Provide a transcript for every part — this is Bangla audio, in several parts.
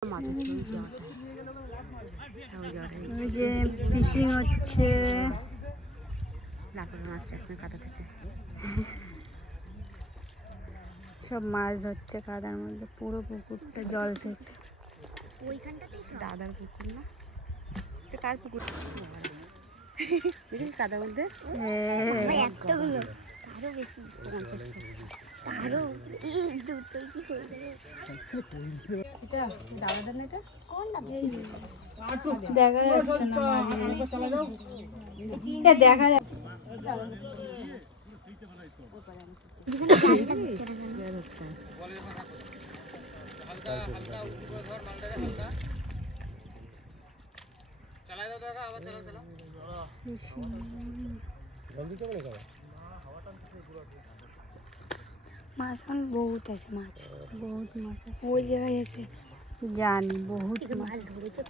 যে ফিশিং হচ্ছে সব মাছ ধরছে কাদার মধ্যে, পুরো পুকুরটা জল সেচ। দাদার পুকুর না, কার পুকুর দেখিস কাদার মধ্যে? দেখা যাচ্ছে না, দেখা যাচ্ছে মাছ বহুত আছে, মাছ বহুত মাছ ওই জায়গায় আছে, জানি বহুত মাছ ধরেছে।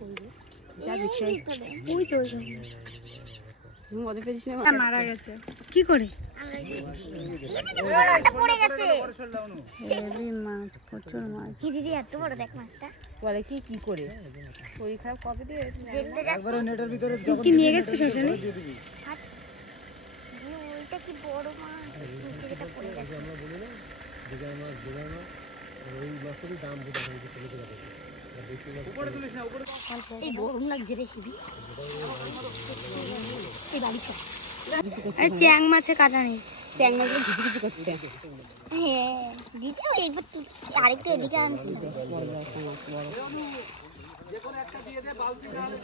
মারা গেছে কি করে? মাছ প্রচুর মাছ। দিদি এত বড় দেখ মাছটা, বলে কি কি করে শরীর খারাপ কবে দিয়ে কি নিয়ে গেছে শ্মশানে? ওইটা কি বড় মাছ, এটা পড়ে গেছে। আমরা বলি না দিঘা মাছ, দিঘা মাছ ওই মাছেরই দাম বেশি হয়ে গেছে উপরে তুলিস না, উপরে এই গরম লাগছে রে হেভি। এই বাড়ি চল। আরে চ্যাং মাছে কাটা নেই, চ্যাং মাছগুলো ঘিচি ঘিচি করছে। হ্যাঁ দিদি এইবার তুই আরেকটু এদিকে আনছিস, বড় বড় মাছ বড় যে কোন একটা দিয়ে দে, বালতি না হলে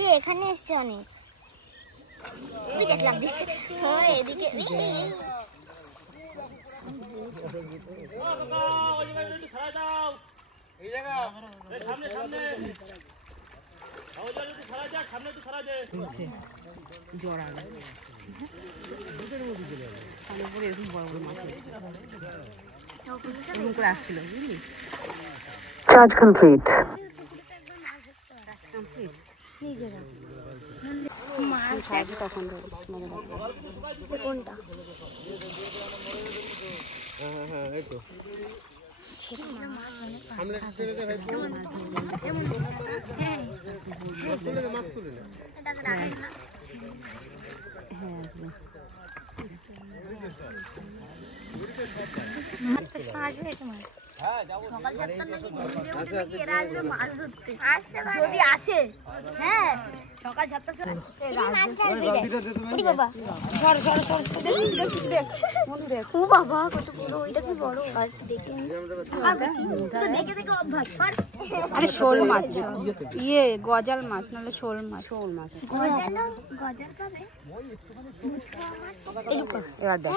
এই এখানে এসছে অনেক, তুই দেখলাম হ্যাঁ এদিকে এই জায়গা সামনে সামনে জড়া এরকম বড় বড় মাছ করে আসছিল বুঝলি। Charge complete. মাছ খাইছে তখন কোনটা? হ্যাঁ হ্যাঁ এই তো যদি আসে হ্যাঁ সকাল 7টার সময় ও বাবা কত বড়, এটা কি বড় দেখে আরে শোল মাছ, ইয়ে গজাল মাছ নাহলে শোল মাছ। শোল মাছ এবার দেখ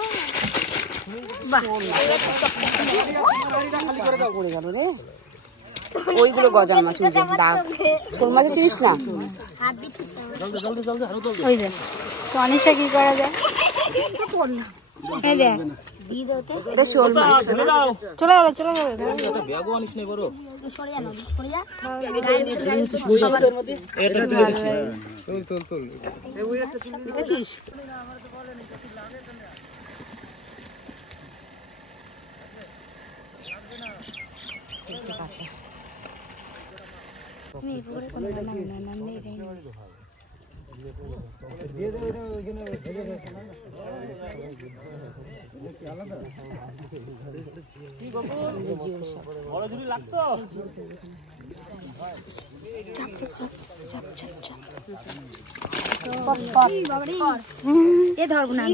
ওইগুলো গজাল মাছ, ওই যে দাগ শোল মাছ চিনিস না? ওই যে অনিশা কি করা যায়, এই দেখ এটা শোল মাছ। চলে যাবে চলে যাবে, দেখেছিস? এ ধরবো না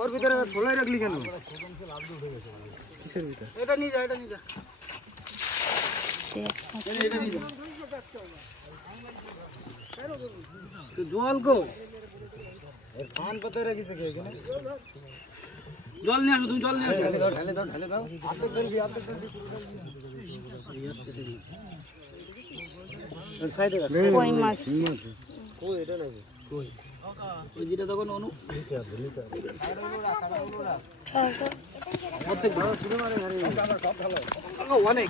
ওর ভিতরে খোলাই রাখলি কেন? কিসের ভিতরে? এটা নিয়ে যা, এটা নিয়ে যা, এটা নিয়ে যা। জল গো ধান পাতা রাখিছে কে এখানে? জল নিয়ে আসো, তুমি জল নিয়ে আসো। ঢালে দাও ঢালে দাও ঢালে দাও, হাতে ফেলবি হাতে ফেলবি। সাইডে রাখ কই মাছ, কই এটা নাকি কই ওই যেটা তখন অনু অনেক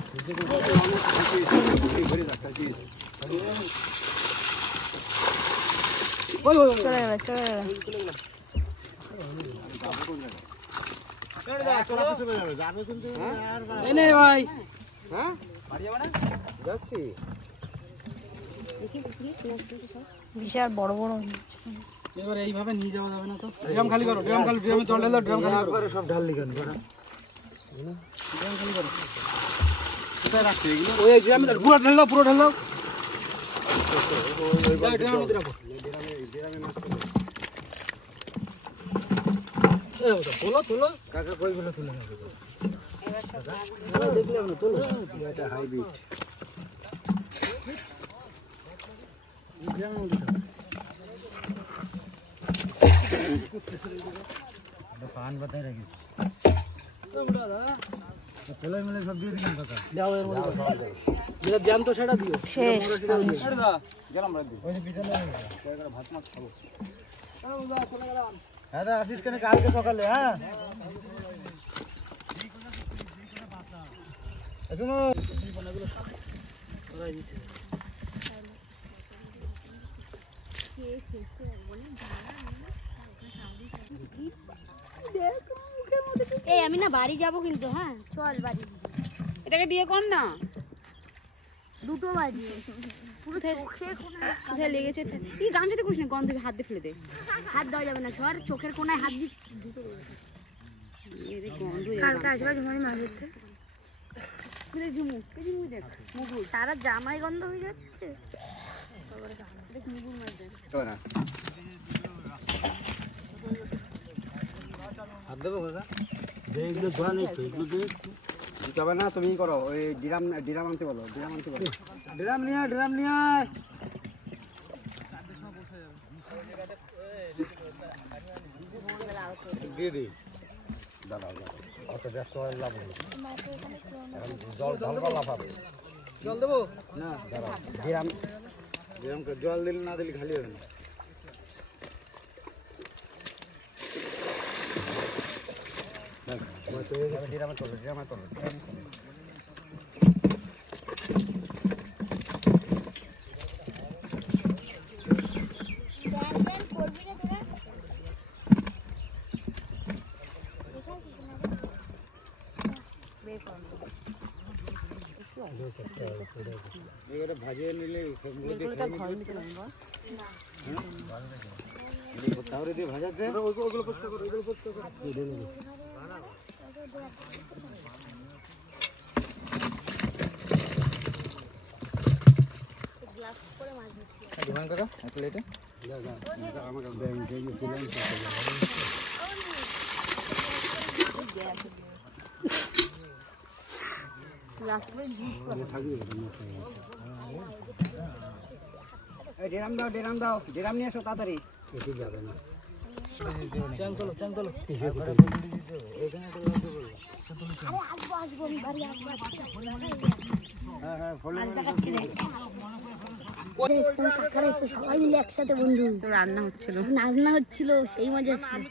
ভাই হ্যাঁ যাচ্ছি বিশাল বড় বড় এবার এইভাবে নিয়ে যাওয়া যাবে না তো ড্রাম খালি করো ড্রাম খালি ড্রামে জল ঢালো ড্রাম খালি করো সব ঢাল লিখান ড্রাম খালি করো কোথায় রাখছো এগুলো ওই ড্রামে পুরো ঢাল দাও পুরো ঢাল দাও ড্রামের মধ্যে রাখো তোলো তোলো কাকা কইগুলো তুলে নেবে দেখলে না তোলো এটা হাইব্রিড पान बताए रखी चलो मिले सब दिए दिखान काका দাও এর মধ্যে যেটা জ্যাম তো সেটা দিও শেষ ছেড়ে দাও গেলাম রাত দিই ওই যে পিছনে কয়েকটা ভাত মাছ খাবো চলে গেলাম দাদা আসিস কেন কালকে সকালে হ্যাঁ শুনো তোরাই দিচ্ছে এই আমি না বাড়ি যাব কিন্তু হ্যাঁ চল বাড়ি এটাকে দিয়ে কর না দুটো বাজে পুরো কোথায় লেগেছে এই গামছাতে করিস না গন্ধ হাত দিয়ে ফেলে দে হাত দেওয়া যাবে না সর চোখের কোনায় হাত দি দুটো এদের গন্ধ কালকে আসবে ঝুমাই মাছ ধরতে দেখ ঝুমু এই ঝুমু দেখ মুগুর সারা জামাই গন্ধ হয়ে যাচ্ছে দেখ মুগুর মাছ দেখ হাত দেবো কাকা এইগুলো ধোয়া নেই তো এগুলো দিয়ে যাবে না তুমি করো ওই ডিরাম আনতে বলো ড্রাম নিয়ে আয় দিয়ে দিই দাদা অত ব্যস্ত হয়ে লাভ নেই জল ঢালবা লাফাবে জল দেবো না দাঁড়াও ড্রামকে জল দিলে না দিলে খালি হবে না ডিরামে তোলো এবারে ভাজিয়ে নিলে তাহলে দিয়ে ভাজাতে ওগুলো পরিষ্কার করো ওগুলো পরিষ্কার করো গ্লাস করে মাছ ধরছি ডিমান কাকা এক প্লেটে আমাকে ব্যাংকে গিয়েছিলাম গ্লাস করে ডিরাম দাও ডিরাম নিয়ে এসো তাড়াতাড়ি এটি যাবে না চ্যাং তোলো আসবো আমি বাড়ি আসবো হ্যাঁ হ্যাঁ মাছ দেখাচ্ছি দেখ কাকারা এসে সবাই মিলে একসাথে বন্ধু তো রান্না হচ্ছিল হচ্ছিল সেই মজা ছিল